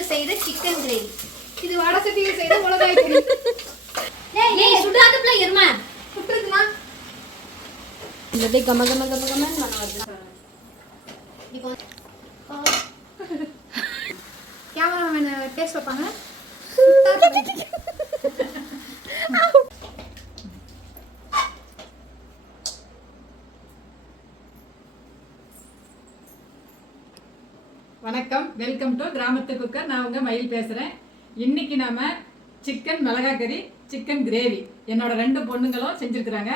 சட்டியில் செய்த chicken gravy இது வடை சட்டியில் செய்த மிளகாய் கறி ஏய் சுடாதுக்குள்ள இருமா? சுட்டுருக்குமா? இந்த கம கம கம இப்போ கேமராமேன் டேஸ்ட் வைப்பாங்க வணக்கம் டு கிராமத்து குக்கர் நான் உங்க மயில் பேசுறேன். இன்னைக்கு நாம சிக்கன் மிளகாய் கறி சிக்கன் கிரேவி என்னோட ரெண்டு பொண்ணுங்களும் செஞ்சிருக்கிறாங்க.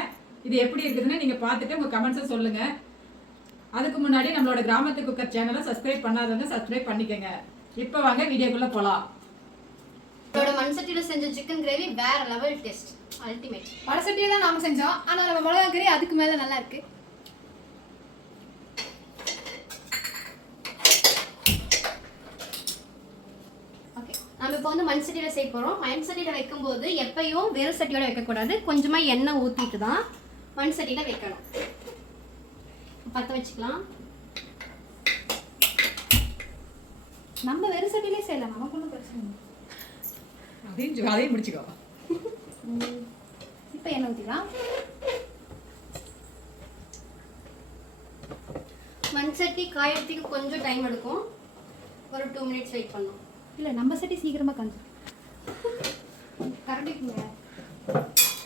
இது எப்படி இருக்குதுன்னு நீங்க பார்த்துட்டு உங்க கமெண்ட்ஸை சொல்லுங்க. அதுக்கு முன்னாடி நம்மளோட கிராமத்து குக்கர் சேனலை சப்ஸ்கிரைப் பண்ணாதவங்க சப்ஸ்கிரைப் பண்ணிக்கங்க. இப்போ வாங்க வீடியோக்குள்ள போலாம். இதோட மண் சட்டியில் செஞ்ச சிக்கன் கிரேவி வேற லெவல் டேஸ்ட் அல்டிமேட் வடை சட்டியில் தான் நாம செஞ்சோம். ஆனா நம்ம மிளகாய் கறி அதுக்கு மேல நல்லா இருக்கு ஓகே நம்ம இப்போ வந்து மண் சட்டியில் செய்ய போகிறோம் மண் சட்டியில் வைக்கும்போது எப்பயும் வெறும் சட்டியோட வைக்கக்கூடாது. கொஞ்சமாக எண்ணெய் ஊற்றிட்டு தான் மண் சட்டியில் வைக்கணும். பற்ற வச்சுக்கலாம். நம்ம வெறும் சட்டிலே செய்யலாம். நமக்கு ஒன்றும் பிரச்சனை அதையும் அதையும் முடிச்சுக்கோ. இப்போ எண்ணெய் ஊற்றிக்கலாம் மண் சட்டி காயறதுக்கு கொஞ்சம் டைம் எடுக்கும். ஒரு டூ மினிட்ஸ் வெயிட் பண்ணணும். இல்லை நம்ம சட்டி சீக்கிரமா கஞ்சி. கரண்டிக்குங்க.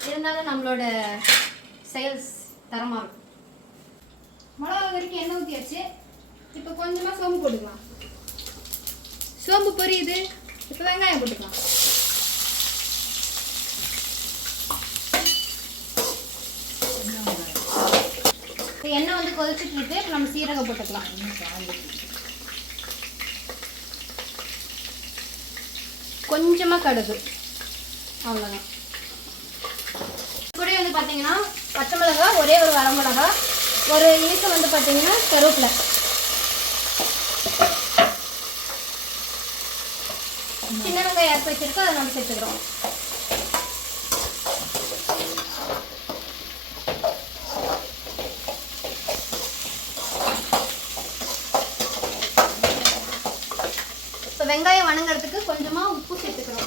இருந்தாலும் நம்மளோட சேல்ஸ் தரமாக இருக்கும். மிளகா வரைக்கும் எண்ணெய் ஊற்றியாச்சு இப்போ கொஞ்சமா சோம்பு போட்டுக்கலாம். சோம்பு பொரியுது. இப்போ வெங்காயம் போட்டுக்கலாம். இப்போ எண்ணெய் வந்து கொதிச்சுட்டு இருக்கு. இப்போ நம்ம சீரகம் போட்டுக்கலாம். கொஞ்சமாக கடுகு. அவ்வளோதான் கூட வந்து பார்த்தீங்கன்னா பச்சை மிளகா ஒரே ஒரு வரமிளகா ஒரு இனிப்பு வந்து பார்த்தீங்கன்னா கருவேப்பிலை. சின்ன வெங்காயம் எடுத்து வச்சுருக்கோம் அதை நம்ம சேர்த்துக்கிறோம். இப்போ வெங்காயம் வணங்குறதுக்கு கொஞ்சமாக உப்பு சேர்த்துக்கிறோம்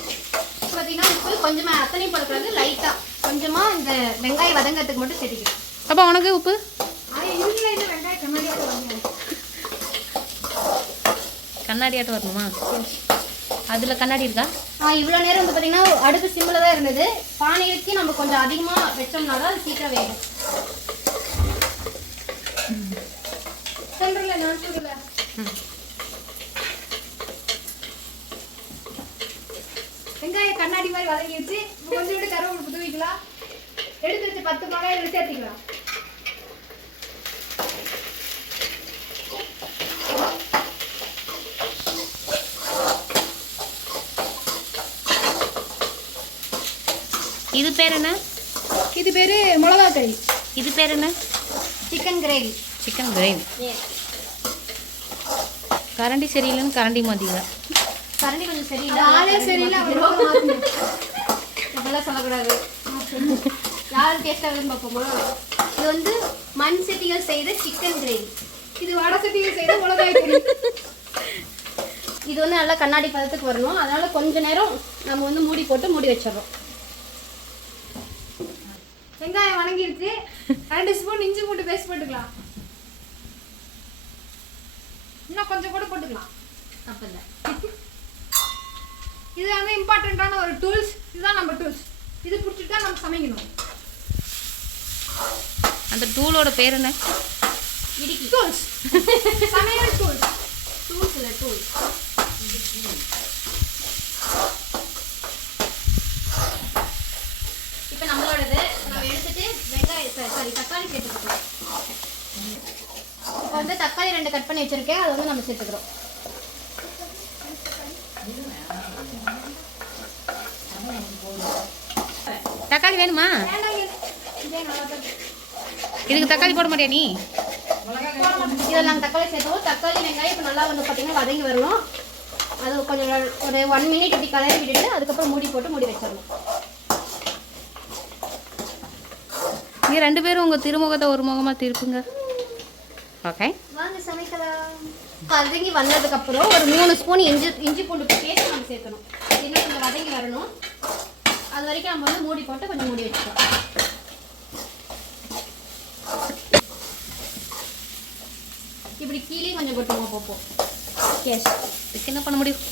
பார்த்தீங்கன்னா உப்பு கொஞ்சமாக அத்தனையும் போடக்கூடாது லைட்டாக கொஞ்சமாக இந்த வெங்காயம் வதங்கிறதுக்கு மட்டும் சேர்த்துக்கிறோம் அப்பா உனக்கு உப்பு? கண்ணாடியாட்டம் வரணுமா? அதில் கண்ணாடி இருக்கா? ஆ இவ்வளோ நேரம் வந்து பார்த்தீங்கன்னா அடுப்பு சிம்மில் தான் இருந்தது. பானை வச்சு நம்ம கொஞ்சம் அதிகமாக வச்சோம்னா தான் அது சீக்கிரம் வேகும் சொல்றல நான் சொல்றல வெங்காயம் கண்ணாடி மாதிரி வதங்கிடுச்சு விட்டு கருவேப்பிலை தூவிக்கலாம். எடுத்து வச்சு பத்து மிளகாய் இதில் சேர்த்துக்கலாம். இது பேர் என்ன? இது பேரு மிளகா கறி இது பேர் என்ன? சிக்கன் கிரேவி சிக்கன் கிரேவி கரண்டி சரியில்லைன்னு கரண்டி மாற்றிங்க கரண்டி கொஞ்சம் சரியில்லை. ஆளே சரியில்லை. இதெல்லாம் சொல்லக்கூடாது. யார் டேஸ்ட்டாக வருதுன்னு பார்ப்போமா இது வந்து மண் சட்டியில் செய்த சிக்கன் கிரேவி இது வடை சட்டியில் செய்த மிளகாய் கறி இது வந்து நல்லா கண்ணாடி பதத்துக்கு வரணும். அதனால கொஞ்ச நேரம் நம்ம வந்து மூடி போட்டு மூடி வச்சிடறோம். வெங்காயம் வணங்கிருச்சு. ரெண்டு ஸ்பூன் இஞ்சி போட்டு பேஸ்ட் போட்டுக்கலாம். இன்னும் கொஞ்சம் கூட போட்டுக்கலாம். தப்பு இல்லை. இது வந்து இம்பார்ட்டண்ட்டான ஒரு டூல்ஸ் இதுதான் நம்ம டூல்ஸ் இது பிடிச்சிட்டு தான் நம்ம சமைக்கணும். அந்த டூலோட பேர் என்ன? இடிக்கி. டூல்ஸ் சமையல் டூல்ஸ் டூல்ஸ் இல்லை டூல்ஸ் இப்போ நம்மளோடது நம்ம எடுத்துட்டு வெங்காயம் சாரி தக்காளி சேர்த்துக்கிறோம் இப்போ வந்து தக்காளி ரெண்டு கட் பண்ணி வச்சிருக்கேன். அதை வந்து நம்ம சேர்த்துக்கிறோம் தக்காளி வேணுமா. இதுக்கு தக்காளி போட மாட்டியா நீ? இதில் நாங்கள் தக்காளி சேர்த்தோம் தக்காளி வெங்காயம் இப்போ நல்லா வந்து பார்த்தீங்கன்னா வதங்கி வரணும். அது கொஞ்சம் ஒரு ஒன் மினிட் இப்படி கலரி விட்டுட்டு அதுக்கப்புறம் மூடி போட்டு மூடி வச்சிடணும். நீ ரெண்டு பேரும் உங்கள் திருமுகத்தை ஒரு முகமாக திருப்புங்க. ஓகே வாங்க சமைக்கலாம். வதங்கி வந்ததுக்கப்புறம் ஒரு மூணு ஸ்பூன் இஞ்சி இஞ்சி பூண்டு பேஸ்ட் நம்ம சேர்க்கணும். இன்னும் கொஞ்சம் வதங்கி வரணும். அது வரைக்கும் நம்ம வந்து மூடி போட்டு கொஞ்சம் மூடி வச்சுக்கலாம். இப்படி கீழே கொஞ்சம் கொட்டுவோம் போப்போம். எஸ் இதுக்கு என்ன பண்ண முடியும்?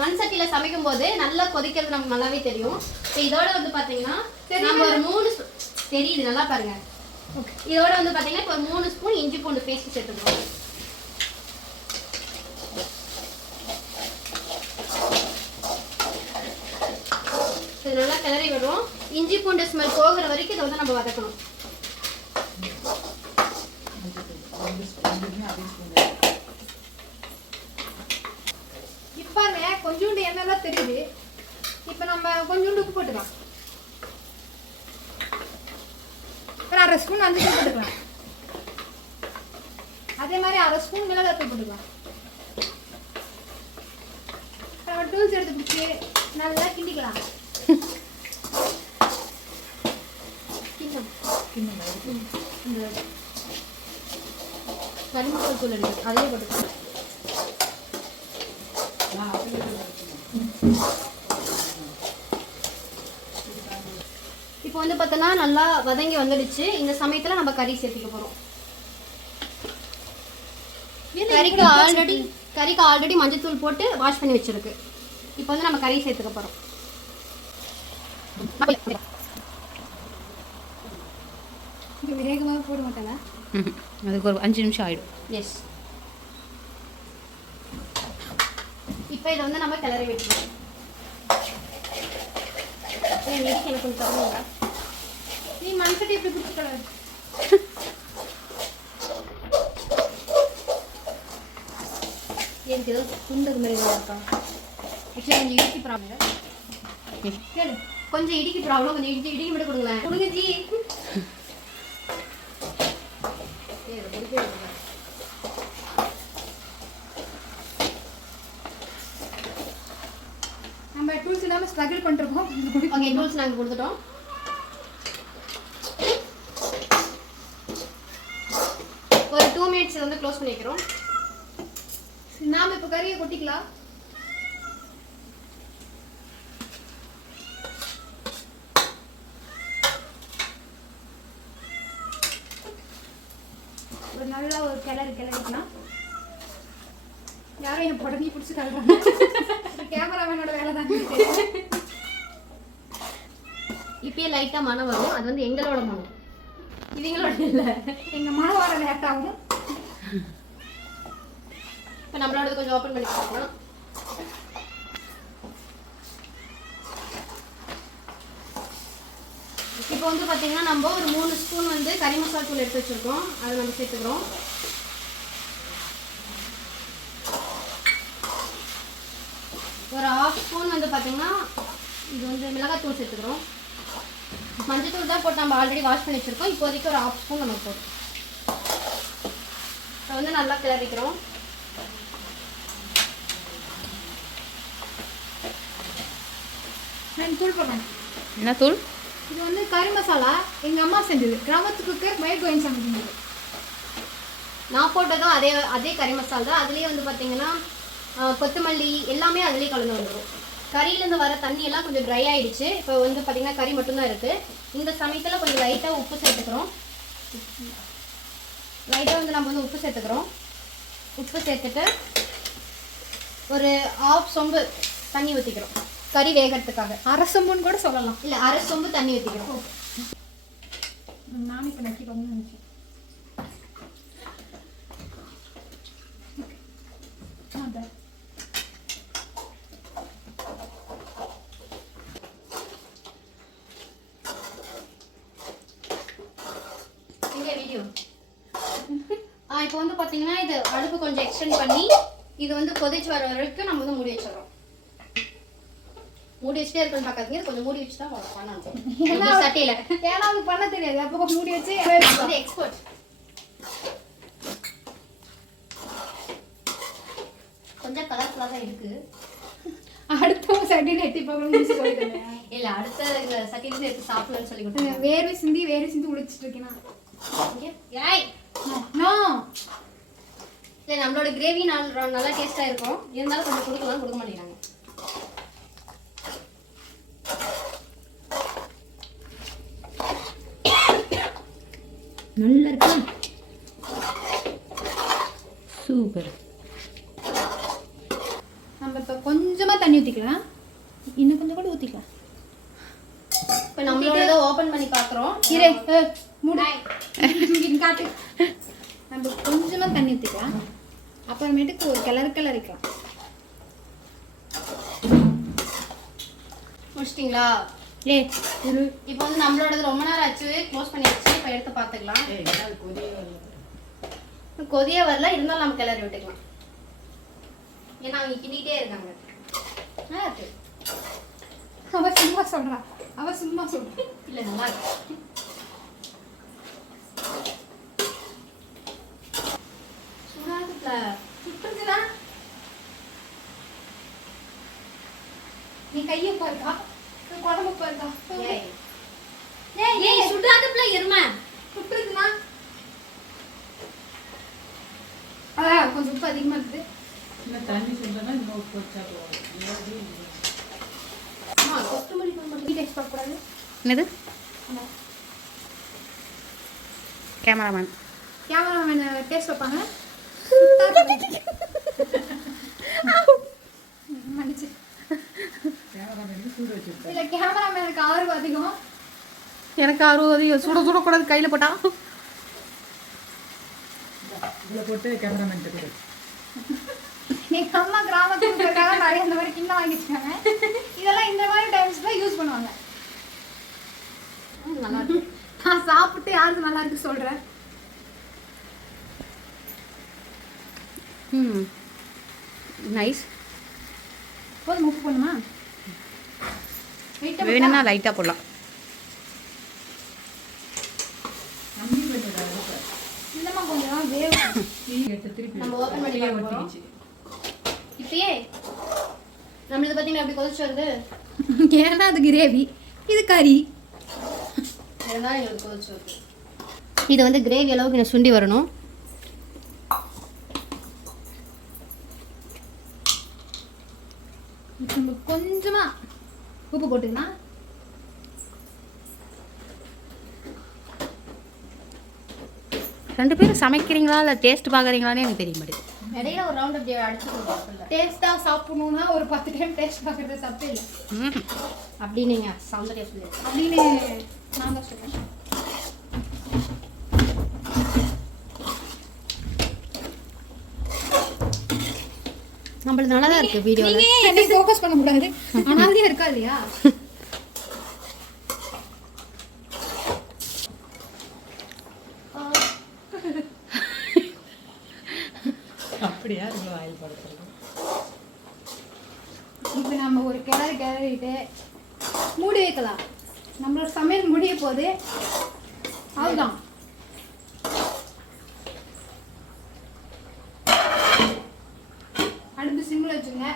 மண் சட்டியில சமைக்கும் போது நல்லா கொதிக்கிறது நமக்கு நல்லாவே தெரியும். இப்போ இதோட வந்து பாத்தீங்கன்னா நம்ம ஒரு மூணு தெரியுது நல்லா பாருங்க. இதோட வந்து பாத்தீங்கன்னா இப்போ ஒரு மூணு ஸ்பூன் இஞ்சி பூண்டு பேஸ்ட் சேர்த்துக்கிறோம் இது நல்லா கிளறி விடுவோம் இஞ்சி பூண்டு ஸ்மெல் போகிற வரைக்கும் இதை வந்து நம்ம வதக்கணும். இப்போ கொஞ்சோண்டு எண்ணெய்லாம் தெரியுது. இப்போ நம்ம கொஞ்சோண்டு உப்பு போட்டுக்கலாம். ஒரு அரை ஸ்பூன் மஞ்சள் தூள் போட்டுக்கலாம். அதே மாதிரி அரை ஸ்பூன் மிளகாத்தூள் போட்டுக்கலாம். நம்ம டூல்ஸ் எடுத்து பிடிச்சி நல்லா கிண்டிக்கலாம். இந்த கரிமசால் தூள் இருக்கு அதையே போட்டுக்கலாம் இப்போ வந்து பார்த்தோன்னா நல்லா வதங்கி வந்துடுச்சு. இந்த சமயத்தில் நம்ம கறி சேர்த்துக்க போகிறோம் கறிக்கு ஆல்ரெடி கறிக்கு ஆல்ரெடி மஞ்சத்தூள் போட்டு வாஷ் பண்ணி வச்சிருக்கு. இப்போ வந்து நம்ம கறி சேர்த்துக்க போகிறோம் இது வேகமாக போட மாட்டாங்க. அதுக்கு ஒரு அஞ்சு நிமிஷம் ஆயிடும். எஸ் இப்போ இதை வந்து நம்ம கிளறி விட்டுருவோம் எனக்கு கொஞ்சம் நீ மண்சட்டி இப்படி பிடிச்சிக்கூடாது எனக்கு ஏதோ துண்டது மாதிரி இருக்கா? ஆக்சுவலி கொஞ்சம் இடிக்கு ப்ராப்ளம் கொஞ்சம் இடிக்கு ப்ராப்ளம் கொஞ்சம் இடிச்சு இடிக்கு மட்டும் கொடுங்களேன். கொடுங்க ஜி ஏய், இதை கொடுக்கவே இல்லை. நம்ம டூல்ஸ் இல்லாமல் ஸ்ட்ரகிள் பண்ணிருக்கோம் ஓகே நூல்ஸ் நாங்கள் கொடுத்துட்டோம். ஒரு டூ மினிட்ஸ் வந்து க்ளோஸ் பண்ணிக்கிறோம். நாம் நாம இப்போ கறியை கொட்டிக்கலாம். ஒரு நல்ல ஒரு கிளறு கிளறிக்கலாம். யாரும் என் புடனி பிடிச்சி கலறாங்க கேமராமேனோட வேலை தான் இப்பயே லைட்டாக மனம் வரும். அது வந்து எங்களோட மனம். இவங்களோட இல்லை. எங்கள் மழை வர லேட் ஆகும் இப்போ நம்மளோட கொஞ்சம் ஓப்பன் பண்ணி பார்க்கலாம். இப்போ வந்து பார்த்தீங்கன்னா நம்ம ஒரு மூணு ஸ்பூன் வந்து கறி மசாலா தூள் எடுத்து வச்சிருக்கோம். அதை நம்ம சேர்த்துக்கிறோம். ஒரு ஹாஃப் ஸ்பூன் வந்து பார்த்தீங்கன்னா இது வந்து மிளகாத்தூள் சேர்த்துக்கிறோம். மஞ்சத்தூள் தான் போட்டு நம்ம ஆல்ரெடி வாஷ் பண்ணி வச்சிருக்கோம். இப்போதைக்கு ஒரு ஹாஃப் ஸ்பூன் நம்ம போதும் இப்போ வந்து நல்லா கிளறிக்கிறோம். தூள் போடுறேன் என்ன தூள்? இது வந்து கறி மசாலா. எங்கள் அம்மா செஞ்சது. கிராமத்து குக்கர் மயில் கோயின் சமைச்சது நான் போட்டதும் அதே அதே கறி மசாலா தான். அதுலேயே வந்து பார்த்தீங்கன்னா கொத்தமல்லி எல்லாமே அதுலேயே கலந்து வந்துடும் கறியிலேருந்து வர தண்ணி எல்லாம் கொஞ்சம் ட்ரை ஆயிடுச்சு. இப்போ வந்து பார்த்தீங்கன்னா கறி மட்டும்தான் இருக்குது இந்த சமயத்தில் கொஞ்சம் லைட்டாக உப்பு சேர்த்துக்கிறோம். லைட்டாக வந்து நம்ம வந்து உப்பு சேர்த்துக்கிறோம். உப்பு சேர்த்துட்டு ஒரு ஆஃப் சொம்பு தண்ணி ஊற்றிக்கிறோம் கறி வேகிறதுக்காக. அரசம்புன்னு கூட சொல்லலாம். இல்லை அரை சொம்பு தண்ணி ஊற்றிக்கிறோம் நானும் இப்போ நக்கி பண்ணு ஆ இப்போ வந்து பார்த்தீங்கன்னா இது அடுப்பு கொஞ்சம் எக்ஸ்டெண்ட் பண்ணி இது வந்து கொதிச்சு வர வரைக்கும் நம்ம வந்து மூடி வச்சிடறோம். மூடி வச்சுட்டே இருக்குன்னு பார்க்காதீங்க கொஞ்சம் மூடி வச்சு தான் பண்ணணும் ஏன்னா- சட்டியில. ஏன்னா அது பண்ண தெரியாது. அப்போ மூடி வச்சு எக்ஸ்போர்ட் கொஞ்சம் கலர்ஃபுல்லாக தான் இருக்கு. அடுத்த சட்டியில் எட்டி பார்க்கணும்னு இல்ல அடுத்த சட்டியில எடுத்து சாப்பிடலாம்னு சொல்லி கொடுத்தேன் வேர்வை சிந்தி வேர்வை சிந்தி உழைச்சிட்டு இருக்கேன் இல்லை நம்மளோட கிரேவி நல்லா டேஸ்ட்டாக இருக்கும். இருந்தாலும் கொஞ்சம் கொடுக்கலாம் கொடுக்க மாட்டேங்கிறாங்க. நல்லா இருக்கா? சூப்பர் நம்ம இப்போ கொஞ்சமாக தண்ணி ஊற்றிக்கலாம் இன்னும் கொஞ்சம் கூட ஊற்றிக்கலாம் இப்போ நம்மளோட ஓப்பன் பண்ணி பார்க்குறோம். இரு மூடு. காட்டு. நம்ம கொஞ்சமாக தண்ணி ஊற்றிக்கலாம் அப்புறமேட்டுக்கு ஒரு கிளறு கிளறிக்கலாம் முடிச்சிட்டிங்களா? ஏ இரு. இப்போ வந்து நம்மளோடது ரொம்ப நேரம் ஆச்சு. க்ளோஸ் பண்ணி வச்சு இப்போ எடுத்து பார்த்துக்கலாம். கொதியே வரல. இருந்தாலும் நம்ம கிளறி விட்டுக்கலாம். ஏன்னா அவங்க கிண்டிகிட்டே இருக்காங்க. அவ சும்மா சொல்றா. அவ சும்மா சொல்றா இல்லை நல்லா இருக்கு சூடா இருக்குல்ல சுட்டுச்சுடா நீ கையை பாருக்கா நீ குழம்பு பாருக்கா ஏய் ஏய் ஏய் சுடாதுல எருமை சுட்டுருக்குண்ணா ஆ கொஞ்சம் உப்பு அதிகமாக இருக்குது இன்னும் தண்ணி சுண்டனா இன்னும் உப்பு வச்சா போதும். இல்லையாடி இல்லை. அம்மா கொத்தமல்லி தூள் மட்டும் டேஸ்ட் பார்க்கக்கூடாது என்னது? கேமராமேன் கேமராமேன் டேஸ்ட் வைப்பாங்க. மன்னிச்சு. இல்லை கேமராமேனுக்கு ஆர்வம் அதிகம். எனக்கு அறுபது சுட சுடக்கூடாது கையில் போட்டா. இதில் போட்டு கேமராமேன் கொடு. எங்க அம்மா கிராமத்துக்கு நிறைய இந்த மாதிரி கிண்ணம் வாங்கி வச்சிருக்காங்க இதெல்லாம் இந்த மாதிரி டைம்ஸ் தான் யூஸ் பண்ணுவாங்க ம், நல்லா இருக்கு நான் சாப்பிட்டு யாருக்கு நல்லா இருக்கு சொல்றேன் ம். நைஸ் போதும் உப்பு பண்ணுமா வெயிட்டா வேணும்னா லைட்டாக போடலாம். இல்லைம்மா கொஞ்சம் வேவு நம்ம open பண்ணி. இப்பயே? நம்மளது பார்த்தீங்கன்னா எப்படி கொதிச்சு வருது? ஏன்னா அது கிரேவி இது கறி. இதுதான் எங்களுக்கு கொதிச்சு வருது. இது வந்து கிரேவி அளவுக்கு நான் சுண்டி வரணும். கொஞ்சமா உப்பு போட்டுக்கலாம் ரெண்டு பேரும் சமைக்கிறீங்களா இல்லை டேஸ்ட் பார்க்குறீங்களான்னு எனக்கு தெரிய மாட்டேங்குது. இடையில ஒரு ரவுண்ட் அப்படி அடிச்சு டேஸ்ட்டாக சாப்பிடணும்னா ஒரு பத்து டைம் டேஸ்ட் பார்க்குறது தப்பு இல்லை. ம் அப்படி நீங்க சௌந்தர்யா சொல்லி அப்படின்னு நான் தான் சொல்றேன் நம்மளது நல்லா தான் இருக்கு வீடியோவில் நீங்க ஏன் என்னை ஃபோக்கஸ் பண்ண கூடாது? அனாதையா இருக்கா இல்லையா? அப்படியா? இவ்வளோ ஆயில் படுத்துறது. இப்போ நம்ம ஒரு கிளறி கிளறிட்டு மூடி வைக்கலாம். நம்மளோட சமையல் முடிய போகுது அவ்வளோதான் வச்சுங்க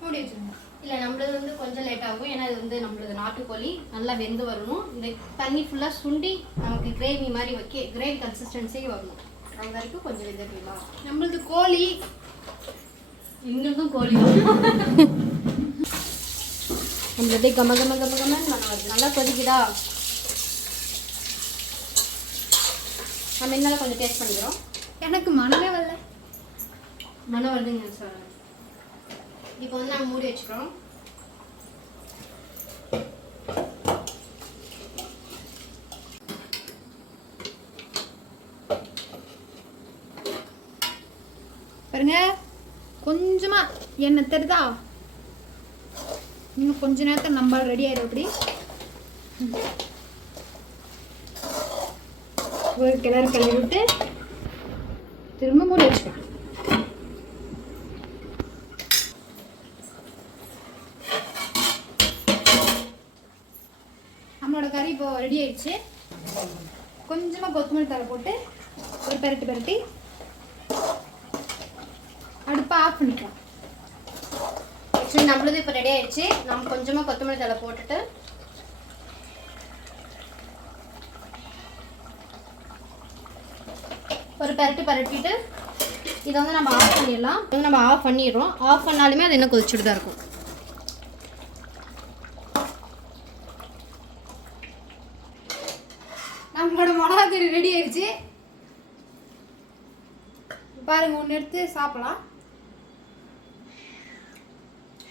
மூடி வச்சுருங்க. இல்லை நம்மளது வந்து கொஞ்சம் லேட் ஆகும். ஏன்னா இது வந்து நம்மளது நாட்டுக்கோழி. நல்லா வெந்து வரணும். இந்த தண்ணி ஃபுல்லாக சுண்டி நமக்கு கிரேவி மாதிரி வைக்க கிரேவி கன்சிஸ்டன்சி வரணும். அது வரைக்கும் கொஞ்சம் வெந்துக்கலாம் நம்மளது கோழி. இங்கிருந்தும் கோழி நம்ம அப்படியே கம கம கம கமன்னு வருது நல்லா கொதிக்குதா? நம்ம இன்னும் கொஞ்சம் டேஸ்ட் பண்ணிக்கிறோம். எனக்கு மனமே வரல. மனம் வருதுங்க சார். இப்போ வந்து நாங்கள் மூடி வச்சுக்கிறோம். பாருங்க கொஞ்சமா எண்ணெய் தருதா? இன்னும் கொஞ்ச நேரத்தில் நம்ம ரெடி ஆயிடும் அப்படி. ஒரு கிளறு கழுவி விட்டு திரும்ப மூடி வச்சுக்கலாம். ரெடி ஆயிடுச்சு. கொஞ்சமாக கொத்தமல்லி தலை போட்டு ஒரு பெரட்டி பெரட்டி அடுப்பை ஆஃப் பண்ணிக்கலாம். ஆக்சுவலி நம்மளது இப்போ ரெடி ஆயிடுச்சு. நம்ம கொஞ்சமாக கொத்தமல்லி தழை போட்டுட்டு ஒரு பரட்டு பரட்டிட்டு இதை வந்து நம்ம ஆஃப் பண்ணிடலாம். இது நம்ம ஆஃப் பண்ணிடுறோம். ஆஃப் பண்ணாலுமே அது இன்னும் கொதிச்சுட்டு தான் இருக்கும் நம்மளோட மிளகா கறி ரெடி ஆயிடுச்சு பாருங்க ஒன்று எடுத்து சாப்பிடலாம்.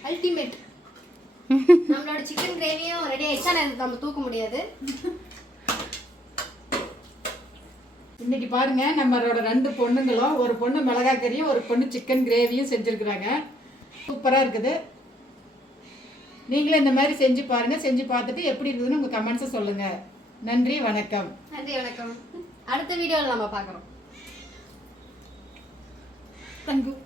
அல்டிமேட் நம்மளோட சிக்கன் கிரேவியும் ரெடி ஆயிடுச்சா. நம்ம தூக்க முடியாது. இன்னைக்கு பாருங்க நம்மளோட ரெண்டு பொண்ணுங்களும் ஒரு பொண்ணு மிளகாய் கறியும் ஒரு பொண்ணு சிக்கன் கிரேவியும் செஞ்சுருக்குறாங்க. சூப்பராக இருக்குது. நீங்களும் இந்த மாதிரி செஞ்சு பாருங்க. செஞ்சு பார்த்துட்டு எப்படி இருக்குதுன்னு உங்கள் கமெண்ட்ஸை சொல்லுங்கள் நன்றி வணக்கம். நன்றி வணக்கம். அடுத்த வீடியோவில் நம்ம பார்க்குறோம். Tango.